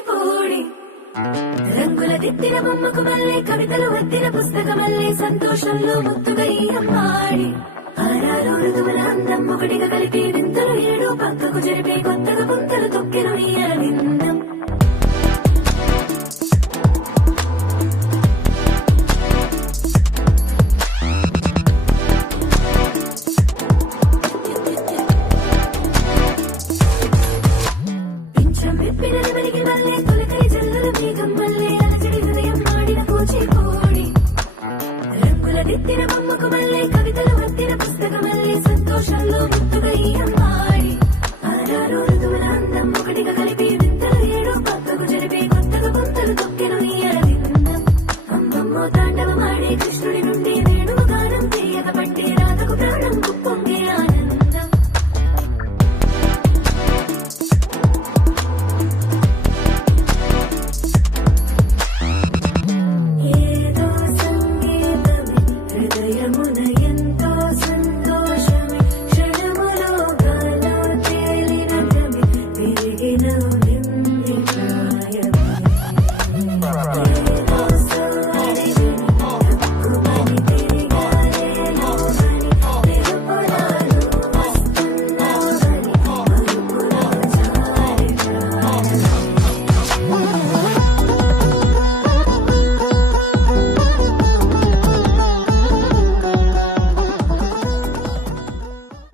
కూచిపూడి రంగుల దిద్దిన బొమ్మకు మళ్ళీ కవితలు వద్దిన పుస్తకమల్లే సంతోషంలో ముద్దుగా ఈ అమ్మాడి ఆరారు ఋతువుల అందం ఒకటిగా కలిపి వింతలు ఏడు పక్కకు జరిపే కొత్తగా పుంతలు తొక్కెను నీ అరవిందం పిల్లలకి మళ్ళీ తొలకరి జల్లుల మేఘం మళ్ళీ అలజడి హృదయం మాడిన కూచిపూడి రంగుల దిద్దిన బొమ్మకు మళ్ళీ కవితలు వద్దిన పుస్తకమల్లే సంతోషంలో ముద్దు